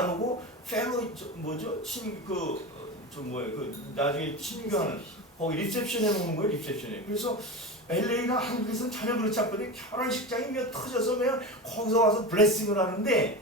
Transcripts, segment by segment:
나누고 페로 뭐죠? 나중에 친교하는 거기 리셉션에 먹는 거예요. 리셉션에. 그래서 LA나 한국에서는 전혀 그렇지 않거든요. 결혼식장이 몇 터져서 그냥 거기서 와서 블레싱을 하는데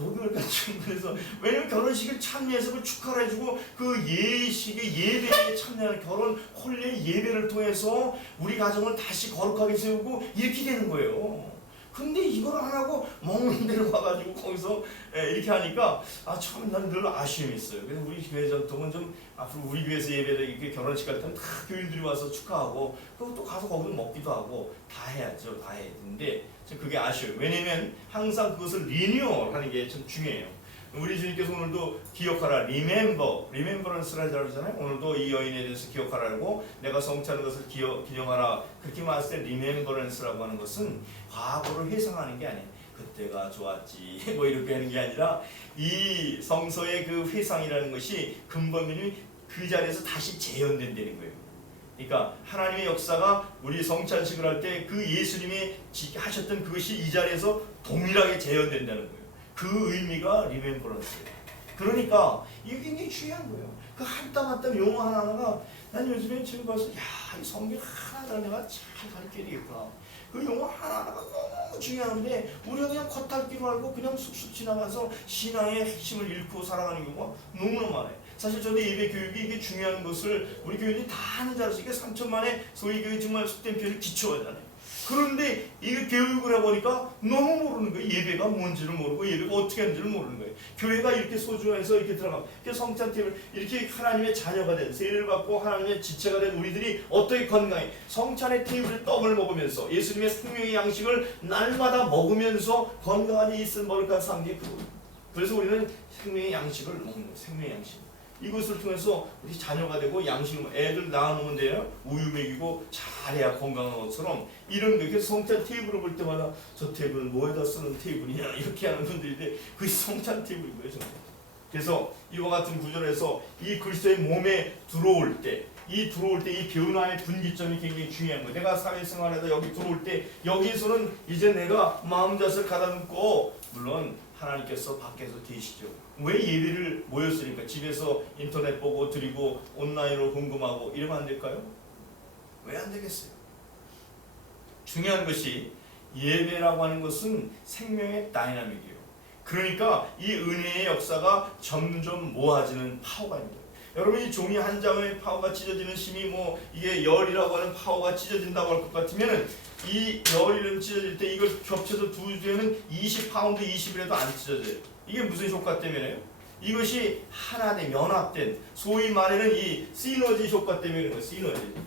여기를 같이 그래서 왜냐면 결혼식을 참여해서 그 축하를 해주고 그 예식의 예배에 참여하는 결혼 홀례의 예배를 통해서 우리 가정을 다시 거룩하게 세우고 이렇게 되는 거예요. 근데 이걸 안 하고 먹는 데를 와가지고 거기서 이렇게 하니까 참 난 늘 아쉬움이 있어요. 그래서 우리 교회 전통은 좀 앞으로 우리 교회에서 예배를 이렇게 결혼식 할 때는 다 교인들이 와서 축하하고 그리고 또 가서 거기서 먹기도 하고 다 해야죠. 다 해야 되는데 그게 아쉬워요. 왜냐면 항상 그것을 리뉴얼하는 게 참 중요해요. 우리 주님께서 오늘도 기억하라, 리멤버런스라 그러잖아요. 오늘도 이 여인에 대해서 기억하라고 내가 성취하는 것을 기념하라. 그렇게 말했을 때 리멤버런스라고 하는 것은 과거를 회상하는 게 아니에요. 그때가 좋았지 뭐 이렇게 하는 게 아니라 이 성서의 그 회상이라는 것이 근본이 그 자리에서 다시 재현된다는 거예요. 그러니까 하나님의 역사가 우리 성찬식을 할 때 그 예수님이 하셨던 그것이 이 자리에서 동일하게 재현된다는 거예요. 그 의미가 리멤버런스예요. 그러니까 이게 굉장히 중요한 거예요. 그 한 땀 한 땀 용어 하나하나가 난 요즘에 지금 봐서 이 성경 하나하나 내가 잘 가르쳐야 되겠구나. 그 용어 하나하나가 너무 중요한데 우리가 그냥 겉핥기로 알고 그냥 쑥쑥 지나가서 신앙의 핵심을 잃고 살아가는 경우가 너무나 많아요. 사실 저도 예배 교육이 이게 중요한 것을 우리 교인들이 다 하는 줄 알았어요. 이게 3천 만에 소위 그 정말 속된 표현을 기초하잖아요. 그런데 이게 교육을 해보니까 너무 모르는 거예요. 예배가 뭔지를 모르고 예배가 어떻게 하는지를 모르는 거예요. 교회가 이렇게 소중해서 이렇게 들어가면 성찬 테이블 이렇게 하나님의 자녀가 된 세례를 받고 하나님의 지체가 된 우리들이 어떻게 건강해 성찬의 테이블에 떡을 먹으면서 예수님의 생명의 양식을 날마다 먹으면서 건강하게 있을 머리가 산 게 그거예요. 그래서 우리는 생명의 양식을 먹는 거예요. 생명의 양식. 이것을 통해서 우리 자녀가 되고 양식을 애들 낳아놓으면 돼요. 우유 먹이고 잘해야 건강한 것처럼 이런 거. 그래서 성찬 테이블을 볼 때마다 저 테이블은 뭐에다 쓰는 테이블이냐 이렇게 하는 분들인데 그게 성찬 테이블인 거예요. 정말. 그래서 이와 같은 구절에서 이 그리스도의 몸에 들어올 때 이 변화의 분기점이 굉장히 중요한 거예요. 내가 사회생활에다 여기 들어올 때 여기서는 이제 내가 마음 잣을 가다듬고 물론 하나님께서 밖에서 계시죠. 왜 예배를 모였으니까 집에서 인터넷 보고 드리고 온라인으로 궁금하고 이러면 안 될까요? 왜 안 되겠어요? 중요한 것이 예배라고 하는 것은 생명의 다이나믹이에요. 그러니까 이 은혜의 역사가 점점 모아지는 파워가 있는 거예요. 여러분 이 종이 한 장의 파워가 찢어지는 심이 뭐 이게 열이라고 하는 파워가 찢어진다고 할 것 같으면은 이 열이름 찢어질 때 이걸 겹쳐서 두 개는 20파운드 20이라도 안 찢어져요. 이게 무슨 효과 때문에요? 이것이 하나된 연합된 소위 말하는 이 시너지 효과 때문에 그런 거예요.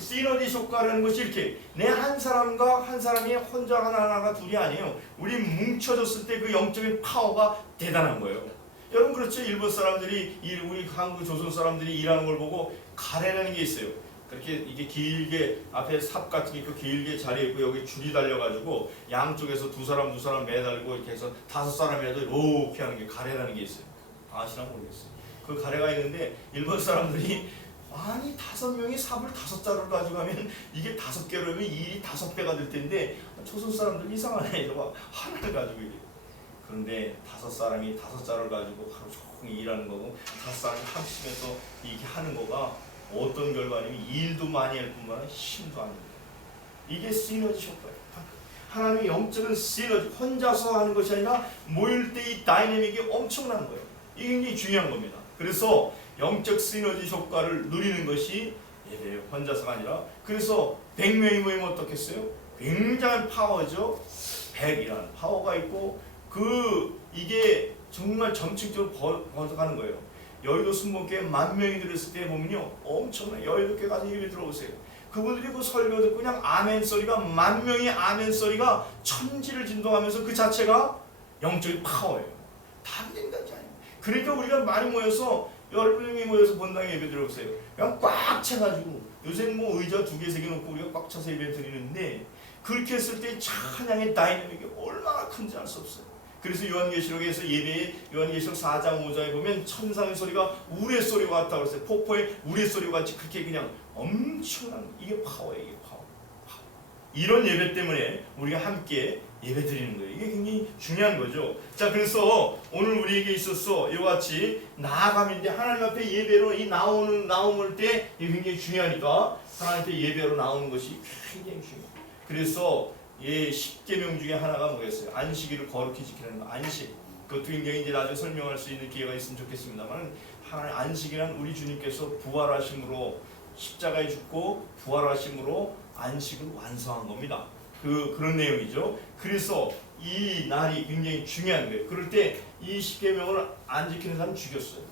시너지 효과라는 것이 이렇게 내 한 사람과 한 사람이 혼자 하나가 둘이 아니에요. 우리 뭉쳐졌을 때 그 영적인 파워가 대단한 거예요. 여러분 그렇죠? 일본 사람들이 우리 한국 조선 사람들이 일하는 걸 보고 가래라는 게 있어요. 그렇게 이게 길게 앞에 삽 같은 게 있고 길게 자리에 있고 여기 줄이 달려가지고 양쪽에서 두 사람 매달고 이렇게 해서 5사람이라도 이렇게 하는 게 가래라는 게 있어요. 아시나 모르겠어요. 그 가래가 있는데 일본 사람들이 아니 5명이 삽을 5자루를 가져가면 이게 5개로 하면 일이 5배가 될 텐데 조선 사람들 이상하네 이러고 하나를 가지고 이래. 그런데 5사람이 5자루를 가지고 하루 종일 일하는 거고 5사람이 합심해서 이렇게 하는 거가 어떤 결과냐면 일도 많이 할 뿐만 아니라 힘도 안 됩니다. 이게 시너지 효과예요. 하나님의 영적인 시너지, 혼자서 하는 것이 아니라 모일 때 이 다이내믹이 엄청난 거예요. 이게 굉장히 중요한 겁니다. 그래서 영적 시너지 효과를 누리는 것이 예배예요. 혼자서가 아니라. 그래서 100명이 모이면 어떻겠어요? 굉장한 파워죠. 100이라는 파워가 있고 이게 정말 점층적으로 번성하는 거예요. 여의도 순복교회 10,000명이 들었을 때 보면요 엄청나요. 여의도교회 가서 예배 들어보세요. 그분들이 그 설교 듣고 그냥 아멘 소리가 10,000명의 아멘 소리가 천지를 진동하면서 그 자체가 영적인 파워예요. 다른 데는 같지 않아요. 그러니까 우리가 많이 모여서 여러분이 모여서 본당에 예배 들어보세요. 그냥 꽉 차가지고 요새는 뭐 의자 2개 3개 놓고 우리가 꽉 차서 예배 드리는데 그렇게 했을 때 찬양의 다이내믹이 얼마나 큰지 알 수 없어요. 그래서 요한계시록에서 예배에 요한계시록 4장 5장에 보면 천상의 소리가 우레소리와 같다고 그랬어요. 폭포의 우레소리와 같이 그렇게 그냥 엄청난 이게 파워예요. 이게 파워. 이런 예배 때문에 우리가 함께 예배 드리는 거예요. 이게 굉장히 중요한 거죠. 자, 그래서 오늘 우리에게 있어서 이와 같이 나아감인데 하나님 앞에 예배로 이 나옴을 때 이게 굉장히 중요하니까 하나님 앞에 예배로 나오는 것이 굉장히 중요해요. 그래서 이 10계명 중에 하나가 뭐였어요? 안식일을 거룩히 지키는 거. 안식. 그것도 굉장히 이제 나중에 설명할 수 있는 기회가 있으면 좋겠습니다만, 하나님 안식이란 우리 주님께서 부활하심으로 십자가에 죽고 부활하심으로 안식을 완성한 겁니다. 그런 내용이죠. 그래서 이 날이 굉장히 중요한 거예요. 그럴 때 이 10계명을 안 지키는 사람 죽였어요.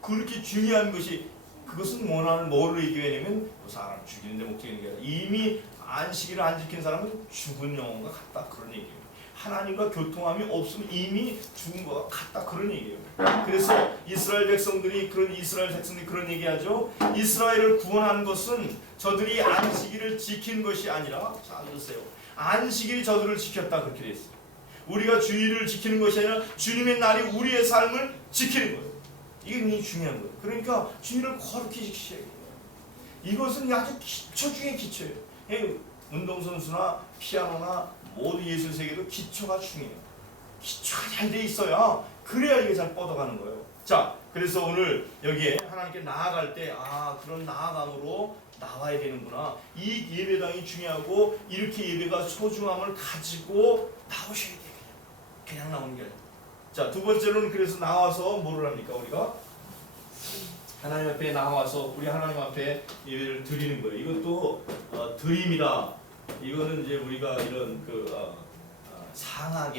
그렇게 중요한 것이, 그것은 뭐를 얘기하냐면 그 사람 죽이는데 목적인 게 아니라 이미 안식일을 안 지킨 사람은 죽은 영혼과 같다, 그런 얘기예요. 하나님과 교통함이 없으면 이미 죽은 것과 같다, 그런 얘기예요. 그래서 이스라엘 백성들이 그런 얘기하죠. 이스라엘을 구원한 것은 저들이 안식일을 지킨 것이 아니라, 자 들으세요, 안식일이 저들을 지켰다, 그렇게 돼 있어요. 우리가 주일을 지키는 것이 아니라 주님의 날이 우리의 삶을 지키는 거예요. 이게 굉장히 중요한 거예요. 그러니까 주일을 거룩히 지키셔야 돼요. 이것은 아주 기초 중에 기초예요. 운동선수나 피아노나 모든 예술 세계도 기초가 중요해요. 기초가 잘 돼 있어야, 그래야 이게 잘 뻗어가는 거예요. 자, 그래서 오늘 여기에 하나님께 나아갈 때, 그런 나아감으로 나와야 되는구나. 이 예배당이 중요하고 이렇게 예배가 소중함을 가지고 나오셔야 돼요. 그냥 나오는 게 아니에요. 자, 두 번째로는 그래서 나와서 뭐를 합니까? 우리가 하나님 앞에 나와서 우리 하나님 앞에 예배를 드리는 거예요. 이것도 드림이다. 이거는 이제 우리가 이런 상하